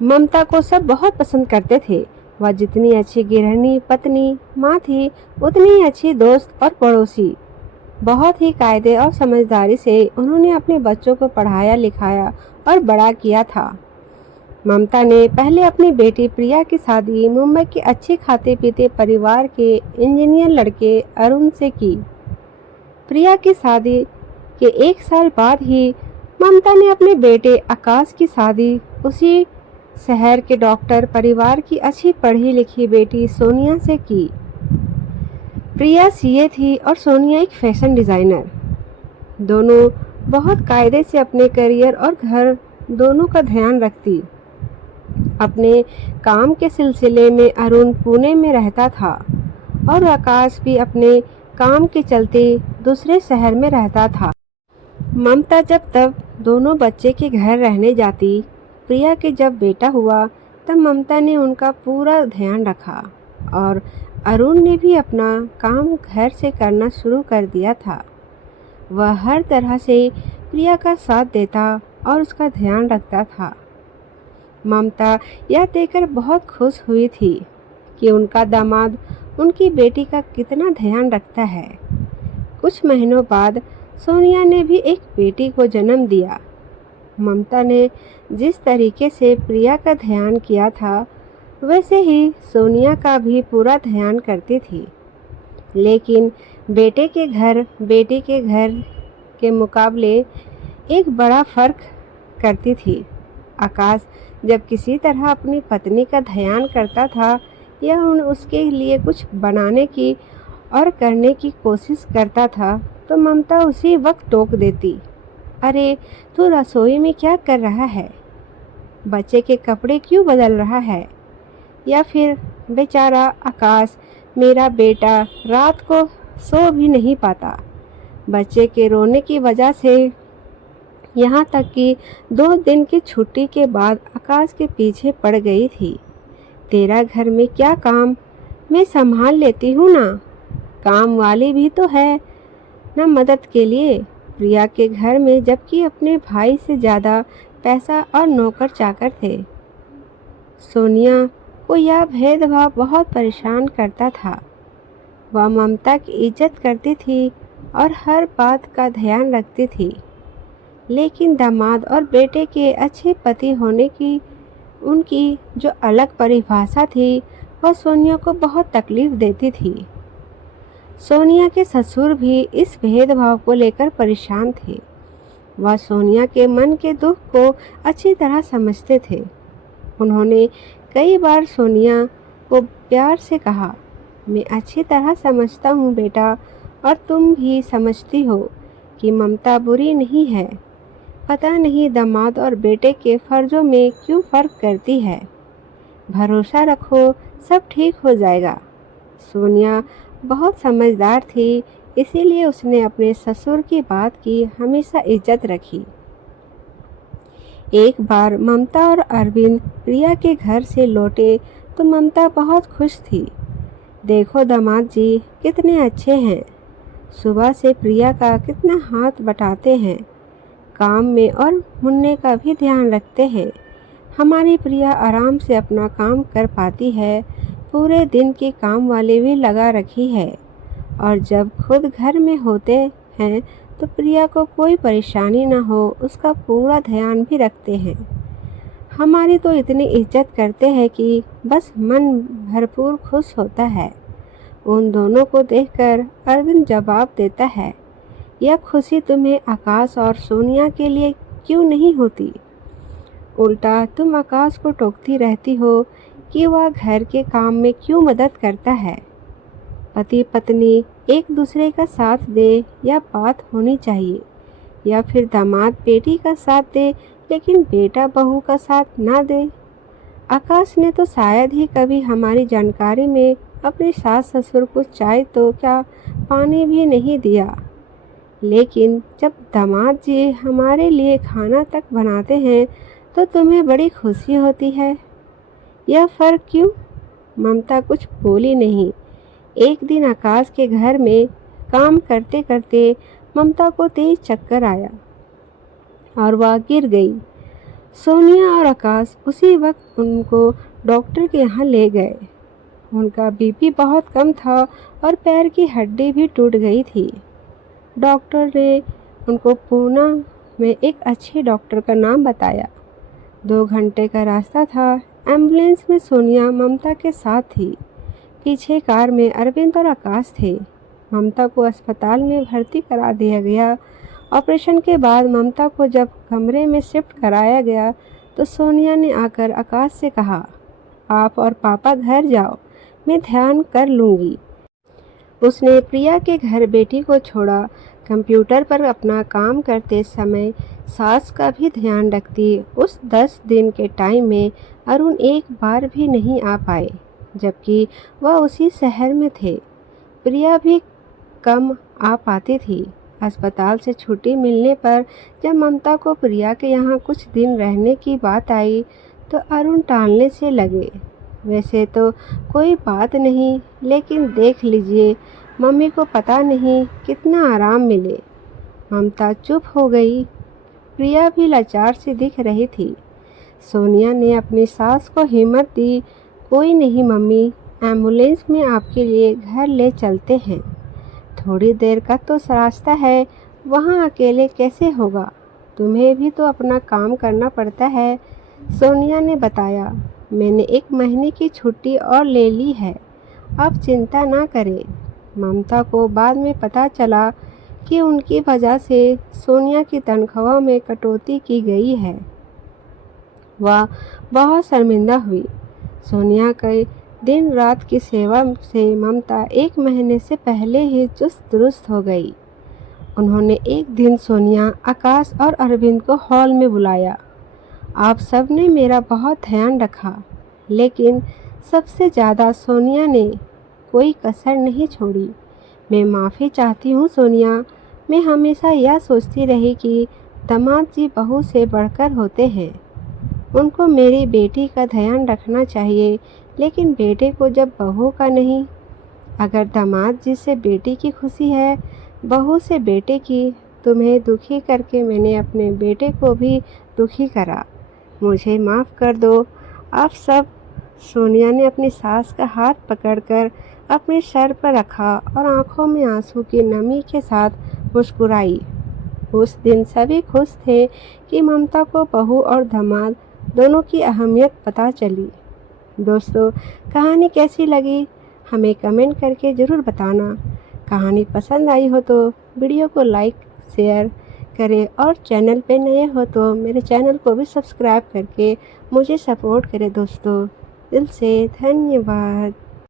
ममता को सब बहुत पसंद करते थे। वह जितनी अच्छी गृहिणी, पत्नी, माँ थी, उतनी ही अच्छी दोस्त और पड़ोसी। बहुत ही कायदे और समझदारी से उन्होंने अपने बच्चों को पढ़ाया लिखाया और बड़ा किया था। ममता ने पहले अपनी बेटी प्रिया की शादी मुंबई के अच्छे खाते पीते परिवार के इंजीनियर लड़के अरुण से की। प्रिया की शादी के 1 साल बाद ही ममता ने अपने बेटे आकाश की शादी उसी शहर के डॉक्टर परिवार की अच्छी पढ़ी लिखी बेटी सोनिया से की। प्रिया सीए थी और सोनिया एक फैशन डिज़ाइनर। दोनों बहुत कायदे से अपने करियर और घर दोनों का ध्यान रखती। अपने काम के सिलसिले में अरुण पुणे में रहता था और आकाश भी अपने काम के चलते दूसरे शहर में रहता था। ममता जब तब दोनों बच्चे के घर रहने जाती। प्रिया के जब बेटा हुआ तब ममता ने उनका पूरा ध्यान रखा और अरुण ने भी अपना काम घर से करना शुरू कर दिया था। वह हर तरह से प्रिया का साथ देता और उसका ध्यान रखता था। ममता यह देखकर बहुत खुश हुई थी कि उनका दामाद उनकी बेटी का कितना ध्यान रखता है। कुछ महीनों बाद सोनिया ने भी एक बेटी को जन्म दिया। ममता ने जिस तरीके से प्रिया का ध्यान किया था वैसे ही सोनिया का भी पूरा ध्यान करती थी। लेकिन बेटे के घर बेटी के घर के मुकाबले एक बड़ा फर्क करती थी। आकाश जब किसी तरह अपनी पत्नी का ध्यान करता था या उसके लिए कुछ बनाने की और करने की कोशिश करता था तो ममता उसी वक्त टोक देती, अरे तू रसोई में क्या कर रहा है? बच्चे के कपड़े क्यों बदल रहा है? या फिर बेचारा आकाश, मेरा बेटा रात को सो भी नहीं पाता बच्चे के रोने की वजह से। यहाँ तक कि 2 दिन की छुट्टी के बाद आकाश के पीछे पड़ गई थी, तेरा घर में क्या काम, मैं संभाल लेती हूँ ना, काम वाली भी तो है ना मदद के लिए। प्रिया के घर में जबकि अपने भाई से ज़्यादा पैसा और नौकर चाकर थे। सोनिया को यह भेदभाव बहुत परेशान करता था। वह ममता की इज्जत करती थी और हर बात का ध्यान रखती थी, लेकिन दामाद और बेटे के अच्छे पति होने की उनकी जो अलग परिभाषा थी वह सोनिया को बहुत तकलीफ देती थी। सोनिया के ससुर भी इस भेदभाव को लेकर परेशान थे। वह सोनिया के मन के दुख को अच्छी तरह समझते थे। उन्होंने कई बार सोनिया को प्यार से कहा, मैं अच्छी तरह समझता हूँ बेटा, और तुम भी समझती हो कि ममता बुरी नहीं है। पता नहीं दामाद और बेटे के फर्जों में क्यों फ़र्क करती है। भरोसा रखो, सब ठीक हो जाएगा। सोनिया बहुत समझदार थी, इसीलिए उसने अपने ससुर की बात की हमेशा इज्जत रखी। एक बार ममता और अरविंद प्रिया के घर से लौटे तो ममता बहुत खुश थी। देखो दामाद जी कितने अच्छे हैं, सुबह से प्रिया का कितना हाथ बटाते हैं, काम में और मुन्ने का भी ध्यान रखते हैं। हमारी प्रिया आराम से अपना काम कर पाती है, पूरे दिन की काम वाली भी लगा रखी है, और जब खुद घर में होते हैं तो प्रिया को कोई परेशानी ना हो उसका पूरा ध्यान भी रखते हैं। हमारी तो इतनी इज्जत करते हैं कि बस मन भरपूर खुश होता है। उन दोनों को देखकर अरविंद जवाब देता है, यह खुशी तुम्हें आकाश और सोनिया के लिए क्यों नहीं होती? उल्टा तुम आकाश को टोकती रहती हो कि वह घर के काम में क्यों मदद करता है। पति पत्नी एक दूसरे का साथ दे या बात होनी चाहिए, या फिर दामाद बेटी का साथ दे लेकिन बेटा बहू का साथ ना दे। आकाश ने तो शायद ही कभी हमारी जानकारी में अपने सास ससुर को चाय तो क्या पानी भी नहीं दिया, लेकिन जब दामाद जी हमारे लिए खाना तक बनाते हैं तो तुम्हें बड़ी खुशी होती है। यह फ़र्क क्यों? ममता कुछ बोली नहीं। एक दिन आकाश के घर में काम करते करते ममता को तेज चक्कर आया और वह गिर गई। सोनिया और आकाश उसी वक्त उनको डॉक्टर के यहाँ ले गए। उनका बीपी बहुत कम था और पैर की हड्डी भी टूट गई थी। डॉक्टर ने उनको पूना में एक अच्छे डॉक्टर का नाम बताया। 2 घंटे का रास्ता था। एम्बुलेंस में सोनिया ममता के साथ थी। पीछे कार में अरविंद और आकाश थे। ममता को अस्पताल में भर्ती करा दिया गया। ऑपरेशन के बाद ममता को जब कमरे में शिफ्ट कराया गया तो सोनिया ने आकर आकाश से कहा, आप और पापा घर जाओ, मैं ध्यान कर लूँगी। उसने प्रिया के घर बेटी को छोड़ा। कंप्यूटर पर अपना काम करते समय सास का भी ध्यान रखती। उस 10 दिन के टाइम में अरुण एक बार भी नहीं आ पाए, जबकि वह उसी शहर में थे। प्रिया भी कम आ पाती थी। अस्पताल से छुट्टी मिलने पर जब ममता को प्रिया के यहाँ कुछ दिन रहने की बात आई तो अरुण टालने से लगे। वैसे तो कोई बात नहीं, लेकिन देख लीजिए, मम्मी को पता नहीं कितना आराम मिले। ममता चुप हो गई। प्रिया भी लाचार सी दिख रही थी। सोनिया ने अपनी सास को हिम्मत दी, कोई नहीं मम्मी, एम्बुलेंस में आपके लिए घर ले चलते हैं। थोड़ी देर का तो रास्ता है, वहाँ अकेले कैसे होगा? तुम्हें भी तो अपना काम करना पड़ता है। सोनिया ने बताया, मैंने 1 महीने की छुट्टी और ले ली है, आप चिंता ना करें। ममता को बाद में पता चला कि उनकी वजह से सोनिया की तनख्वाह में कटौती की गई है। वह बहुत शर्मिंदा हुई। सोनिया के दिन रात की सेवा से ममता 1 महीने से पहले ही चुस्त दुरुस्त हो गई। उन्होंने एक दिन सोनिया, आकाश और अरविंद को हॉल में बुलाया। आप सब ने मेरा बहुत ध्यान रखा, लेकिन सबसे ज़्यादा सोनिया ने कोई कसर नहीं छोड़ी। मैं माफ़ी चाहती हूँ सोनिया। मैं हमेशा यह सोचती रही कि दामाद जी बहू से बढ़कर होते हैं। उनको मेरी बेटी का ध्यान रखना चाहिए, लेकिन बेटे को जब बहू का नहीं। अगर दामाद जी से बेटी की खुशी है, बहू से बेटे की, तुम्हें दुखी करके मैंने अपने बेटे को भी दुखी करा। मुझे माफ़ कर दो आप सब। सोनिया ने अपनी सास का हाथ पकड़कर अपने सर पर रखा और आंखों में आंसू की नमी के साथ मुस्कुराई। उस दिन सभी खुश थे कि ममता को बहू और दामाद दोनों की अहमियत पता चली। दोस्तों, कहानी कैसी लगी हमें कमेंट करके ज़रूर बताना। कहानी पसंद आई हो तो वीडियो को लाइक शेयर करें और चैनल पे नए हो तो मेरे चैनल को भी सब्सक्राइब करके मुझे सपोर्ट करें। दोस्तों, दिल से धन्यवाद।